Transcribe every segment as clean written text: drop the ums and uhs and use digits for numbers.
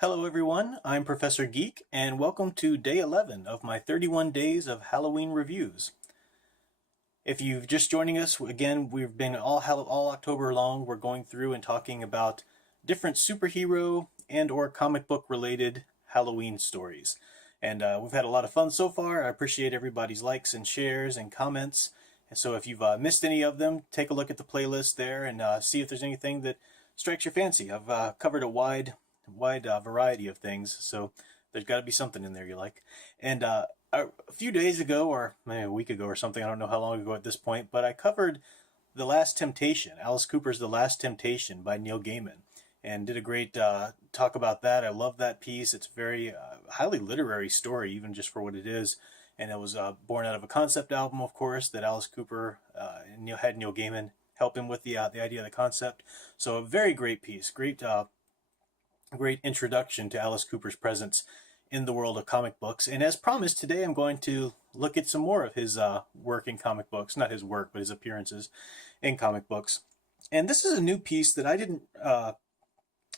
Hello everyone, I'm Professor Geek, and welcome to day 11 of my 31 days of Halloween reviews. If you've just joining us, again, we've been all October long, we're going through and talking about different superhero and or comic book related Halloween stories. And we've had a lot of fun so far. I appreciate everybody's likes and shares and comments. And so if you've missed any of them, take a look at the playlist there and see if there's anything that strikes your fancy. I've covered a wide variety of things, so there's got to be something in there you like. And a few days ago, or maybe a week ago or something, I don't know how long ago at this point, but I covered The Last Temptation, Alice Cooper's The Last Temptation by Neil Gaiman, and did a great talk about that. I love that piece. It's a very highly literary story, even just for what it is. And it was born out of a concept album, of course, that Alice Cooper had Neil Gaiman help him with the idea of the concept. So a very great piece, great introduction to Alice Cooper's presence in the world of comic books. And as promised, today I'm going to look at some more of his work in comic books. Not his work, but his appearances in comic books. And this is a new piece that I didn't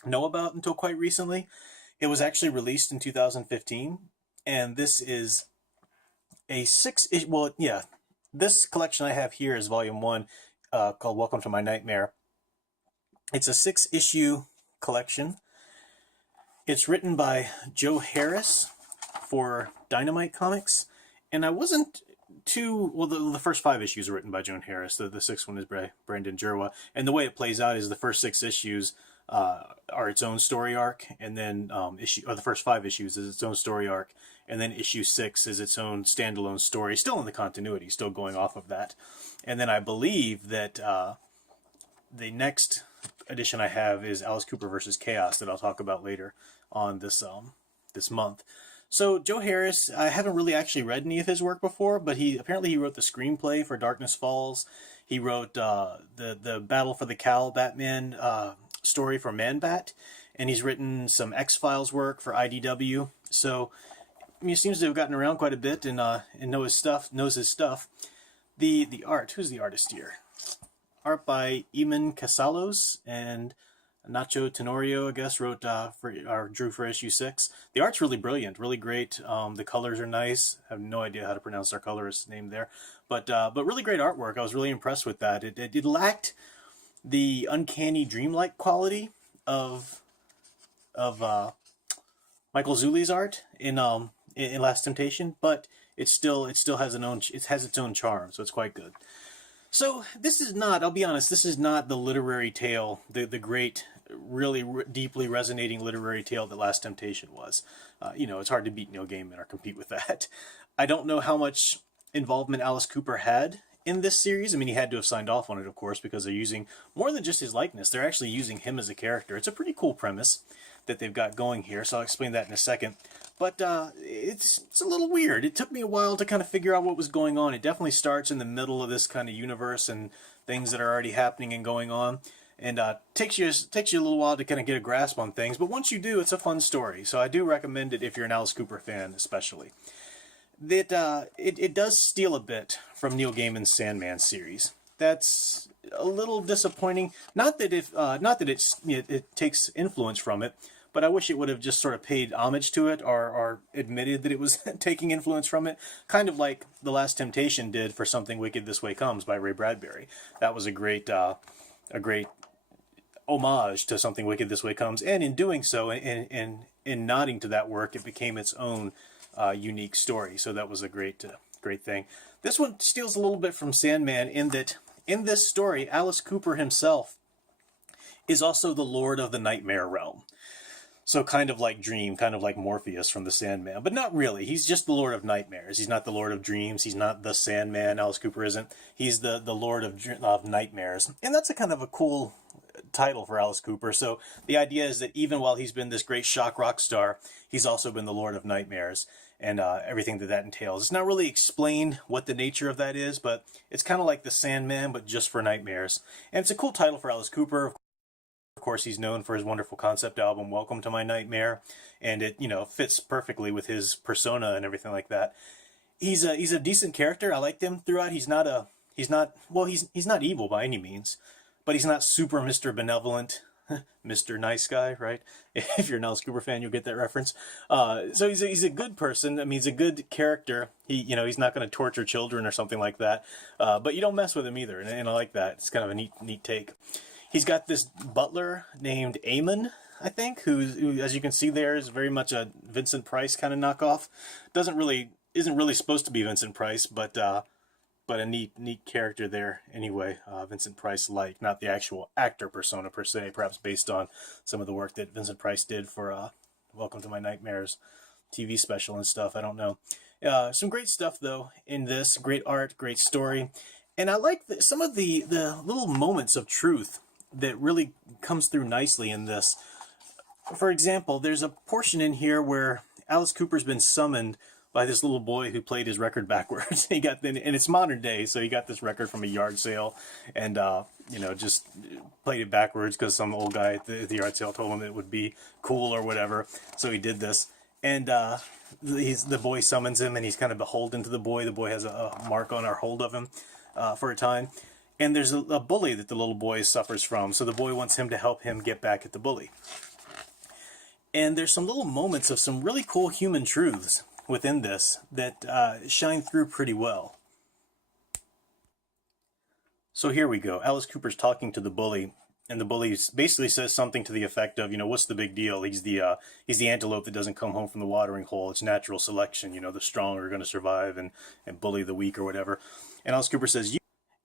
know about until quite recently. It was actually released in 2015. And this is a this collection I have here is volume 1, called Welcome to My Nightmare. It's a 6-issue collection. It's written by Joe Harris for Dynamite Comics, and I wasn't too, well, the first 5 issues are written by Joe Harris, the 6th one is by Brandon Jerwa, and the way it plays out is the first 6 issues are its own story arc, and then the first 5 issues is its own story arc, and then issue 6 is its own standalone story, still in the continuity, still going off of that. And then I believe that the next edition I have is Alice Cooper versus Chaos that I'll talk about later on this month. So Joe Harris, I haven't really actually read any of his work before, but he wrote the screenplay for Darkness Falls. He wrote the Battle for the Cowl Batman story for Man-Bat, and he's written some X-Files work for IDW. So I mean, he seems to have gotten around quite a bit and knows his stuff. The art, who's the artist here? Art by Eamon Casalos, and Nacho Tenorio, I guess, drew for issue 6. The art's really brilliant, really great. The colors are nice. I have no idea how to pronounce our colorist's name there, but really great artwork. I was really impressed with that. It lacked the uncanny dreamlike quality of Michael Zulli's art in Last Temptation, but it still has its own charm, so it's quite good. So this is not, I'll be honest, this is not the literary tale, the great, really deeply resonating literary tale that Last Temptation was. It's hard to beat Neil Gaiman or compete with that. I don't know how much involvement Alice Cooper had in this series. I mean, he had to have signed off on it, of course, because they're using more than just his likeness. They're actually using him as a character. It's a pretty cool premise that they've got going here, so I'll explain that in a second. But it's a little weird. It took me a while to kind of figure out what was going on. It definitely starts in the middle of this kind of universe and things that are already happening and going on. And takes you a little while to kind of get a grasp on things. But once you do, it's a fun story. So I do recommend it if you're an Alice Cooper fan, especially. It does steal a bit from Neil Gaiman's Sandman series. That's a little disappointing. Not that it takes influence from it, but I wish it would have just sort of paid homage to it or admitted that it was taking influence from it, kind of like The Last Temptation did for Something Wicked This Way Comes by Ray Bradbury. That was a great homage to Something Wicked This Way Comes, and in doing so, in nodding to that work, it became its own unique story. So that was a great thing. This one steals a little bit from Sandman in that in this story, Alice Cooper himself is also the Lord of the Nightmare Realm. So kind of like Dream, kind of like Morpheus from the Sandman, but not really. He's just the Lord of Nightmares. He's not the Lord of Dreams. He's not the Sandman. Alice Cooper isn't. He's the Lord of Nightmares. And that's a kind of a cool title for Alice Cooper. So the idea is that even while he's been this great shock rock star, he's also been the Lord of Nightmares and everything that entails. It's not really explained what the nature of that is, but it's kind of like the Sandman, but just for nightmares. And it's a cool title for Alice Cooper. Of course, he's known for his wonderful concept album, Welcome to My Nightmare, and it, fits perfectly with his persona and everything like that. He's a decent character. I liked him throughout. He's not evil by any means, but he's not super Mr. Benevolent Mr. Nice Guy, right? If you're an Alice Cooper fan, you'll get that reference. So he's a good person. I mean, he's a good character. He's not going to torture children or something like that. But you don't mess with him either, and I like that. It's kind of a neat take. He's got this butler named Eamon, I think, who, as you can see there, is very much a Vincent Price kind of knockoff. Isn't really supposed to be Vincent Price, but a neat character there anyway. Vincent Price, like, not the actual actor persona per se, perhaps based on some of the work that Vincent Price did for Welcome to My Nightmares TV special and stuff. I don't know. Some great stuff though in this. Great art, great story, and I like some of the little moments of truth that really comes through nicely in this. For example, there's a portion in here where Alice Cooper's been summoned by this little boy who played his record backwards. And it's modern day, so he got this record from a yard sale, and just played it backwards because some old guy at the yard sale told him it would be cool or whatever. So he did this, and the boy summons him, and he's kind of beholden to the boy. The boy has a mark on or hold of him for a time, and there's a bully that the little boy suffers from. So the boy wants him to help him get back at the bully. And there's some little moments of some really cool human truths within this that shine through pretty well. So here we go. Alice Cooper's talking to the bully, and the bully basically says something to the effect of, what's the big deal? He's the antelope that doesn't come home from the watering hole. It's natural selection. The strong are going to survive and bully the weak or whatever. And Alice Cooper says,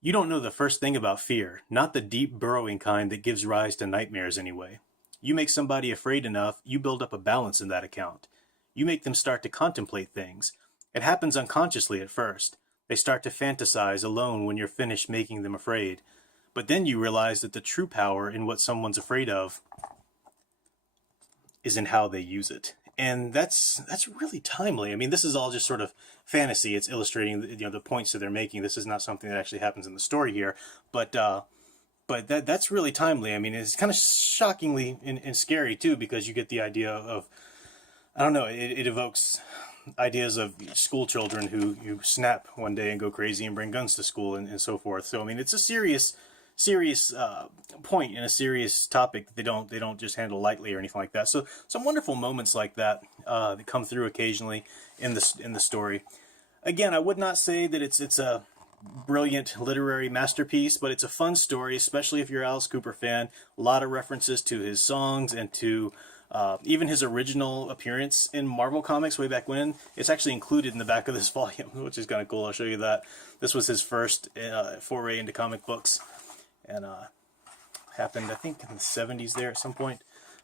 you don't know the first thing about fear, not the deep burrowing kind that gives rise to nightmares anyway. You make somebody afraid enough, you build up a balance in that account. You make them start to contemplate things. It happens unconsciously at first. They start to fantasize alone when you're finished making them afraid. But then you realize that the true power in what someone's afraid of is in how they use it. And that's really timely. I mean, this is all just sort of fantasy. It's illustrating the points that they're making. This is not something that actually happens in the story here. But that's really timely. I mean, it's kind of shockingly and scary too, because you get the idea of, I don't know, it evokes ideas of school children who snap one day and go crazy and bring guns to school and so forth. So I mean, it's a serious point and a serious topic that they don't just handle lightly or anything like that. So some wonderful moments like that that come through occasionally in the story. Again, I would not say that it's a brilliant literary masterpiece, but it's a fun story, especially if you're an Alice Cooper fan. A lot of references to his songs and to even his original appearance in Marvel Comics way back when. It's actually included in the back of this volume, which is kind of cool. I'll show you that. This was his first foray into comic books, and happened, I think, in the 70s there at some point.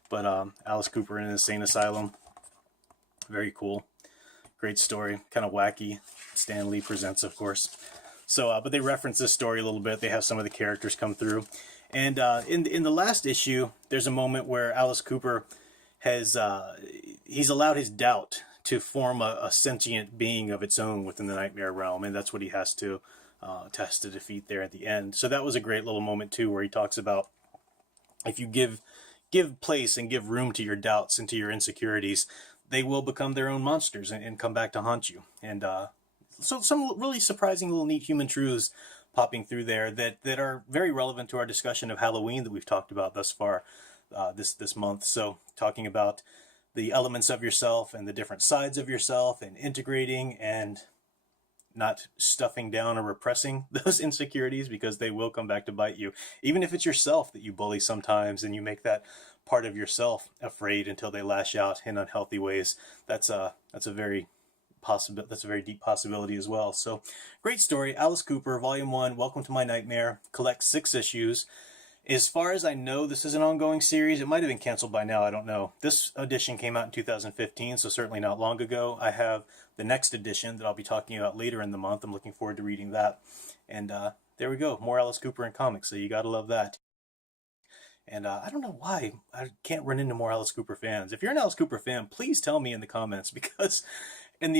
But Alice Cooper in an insane asylum. Very cool. Great story. Kind of wacky. Stan Lee presents, of course. So, but they reference this story a little bit. They have some of the characters come through. And in the last issue, there's a moment where Alice Cooper has he's allowed his doubt to form a sentient being of its own within the nightmare realm, and that's what he has to defeat there at the end. So that was a great little moment too, where he talks about if you give place and give room to your doubts and to your insecurities, they will become their own monsters and come back to haunt you. And so some really surprising little neat human truths popping through there that are very relevant to our discussion of Halloween that we've talked about thus far this month. So talking about the elements of yourself and the different sides of yourself and integrating and not stuffing down or repressing those insecurities, because they will come back to bite you. Even if it's yourself that you bully sometimes and you make that part of yourself afraid until they lash out in unhealthy ways, that's a very deep possibility as well. So great story. Alice Cooper, Volume 1, Welcome to My Nightmare, collects 6 issues. As far as I know, this is an ongoing series. It might have been canceled by now, I don't know. This edition came out in 2015, so certainly not long ago. I have the next edition that I'll be talking about later in the month. I'm looking forward to reading that. And there we go, more Alice Cooper in comics, so you gotta love that. And I don't know why I can't run into more Alice Cooper fans. If you're an Alice Cooper fan, please tell me in the comments, because in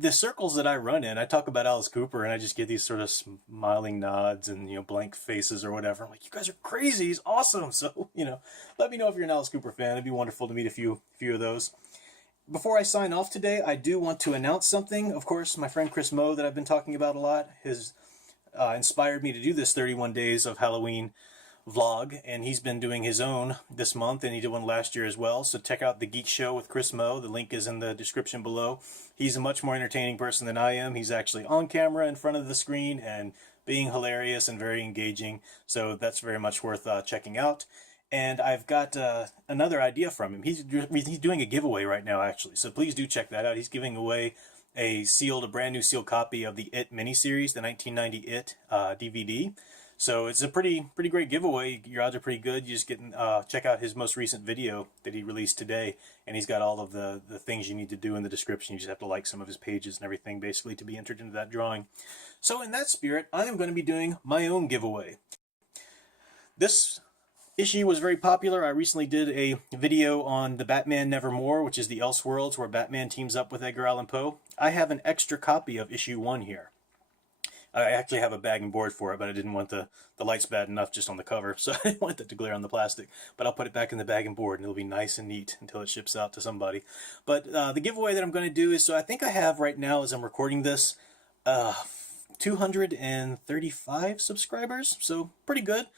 the circles that I run in, I talk about Alice Cooper and I just get these sort of smiling nods and blank faces or whatever. I'm like, you guys are crazy. He's awesome. So let me know if you're an Alice Cooper fan. It'd be wonderful to meet a few of those. Before I sign off today, I do want to announce something. Of course, my friend Chris Moe that I've been talking about a lot has inspired me to do this 31 days of Halloween vlog, and he's been doing his own this month, and he did one last year as well. So check out the Geek Show with Chris Moe. The link is in the description below. He's a much more entertaining person than I am. He's actually on camera in front of the screen and being hilarious and very engaging. So that's very much worth checking out. And I've got another idea from him. He's doing a giveaway right now, actually. So please do check that out. He's giving away a brand new sealed copy of the It miniseries, the 1990 It DVD. So it's a pretty great giveaway. Your odds are pretty good. You just check out his most recent video that he released today, and he's got all of the things you need to do in the description. You just have to like some of his pages and everything, basically, to be entered into that drawing. So in that spirit, I am going to be doing my own giveaway. This issue was very popular. I recently did a video on the Batman Nevermore, which is the Elseworlds, where Batman teams up with Edgar Allan Poe. I have an extra copy of issue 1 here. I actually have a bag and board for it, but I didn't want the light's bad enough just on the cover, so I didn't want that to glare on the plastic. But I'll put it back in the bag and board, and it'll be nice and neat until it ships out to somebody. But the giveaway that I'm going to do is, so I think I have right now, as I'm recording this, 235 subscribers, so pretty good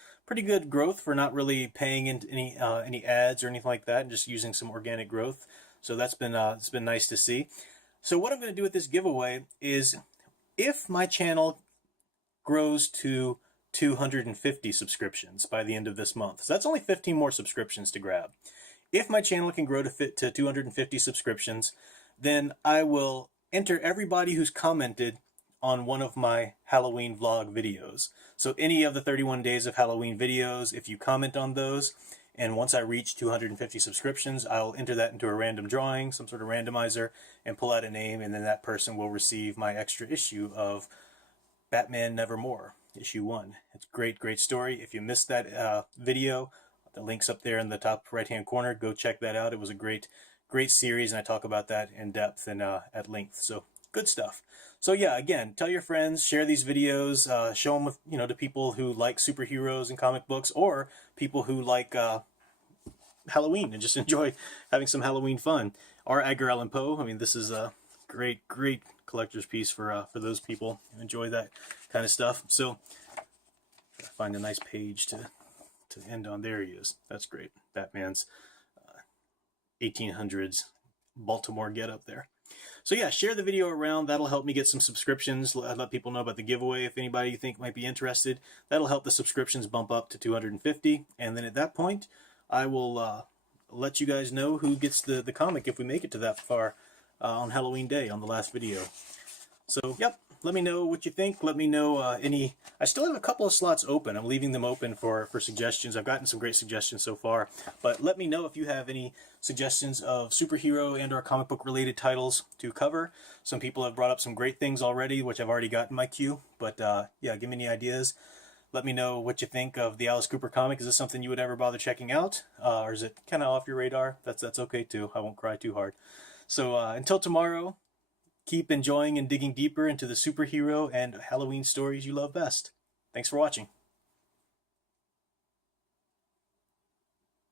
growth for not really paying into any ads or anything like that, and just using some organic growth. So that's been it's been nice to see. So what I'm going to do with this giveaway is, if my channel grows to 250 subscriptions by the end of this month, so that's only 15 more subscriptions to grab. If my channel can grow to 250 subscriptions, then I will enter everybody who's commented on one of my Halloween vlog videos. So any of the 31 days of Halloween videos, if you comment on those, and once I reach 250 subscriptions, I'll enter that into a random drawing, some sort of randomizer, and pull out a name, and then that person will receive my extra issue of Batman Nevermore, issue 1. It's a great story. If you missed that video, the link's up there in the top right-hand corner. Go check that out. It was a great series, and I talk about that in depth and at length. So good stuff. So yeah, again, tell your friends, share these videos, show them with, to people who like superheroes and comic books, or people who like Halloween and just enjoy having some Halloween fun. Or Edgar Allan Poe. I mean, this is a great collector's piece for those people who enjoy that kind of stuff. So find a nice page to end on. There he is. That's great. Batman's 1800s Baltimore get up there. So yeah, share the video around. That'll help me get some subscriptions. Let people know about the giveaway if anybody you think might be interested. That'll help the subscriptions bump up to 250. And then at that point, I will let you guys know who gets the comic if we make it to that far on Halloween Day on the last video. So, yep, let me know what you think. Let me know I still have a couple of slots open. I'm leaving them open for suggestions. I've gotten some great suggestions so far. But let me know if you have any suggestions of superhero and or comic book related titles to cover. Some people have brought up some great things already, which I've already got in my queue. But yeah, give me any ideas. Let me know what you think of the Alice Cooper comic. Is this something you would ever bother checking out? Or is it kind of off your radar? That's okay too. I won't cry too hard. So until tomorrow, keep enjoying and digging deeper into the superhero and Halloween stories you love best. Thanks for watching.